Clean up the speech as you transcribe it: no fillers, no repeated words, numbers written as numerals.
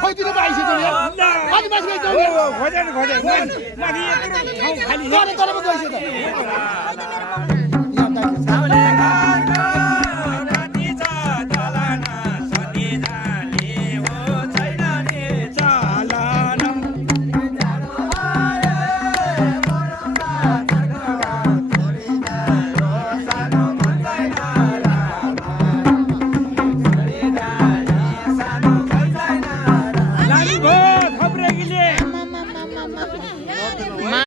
छौतिर आइसक्यो नि अनि माथि गइसक्यो खोजेन माथि यत्रो ठाउँ खाली तल पो गइसक्यो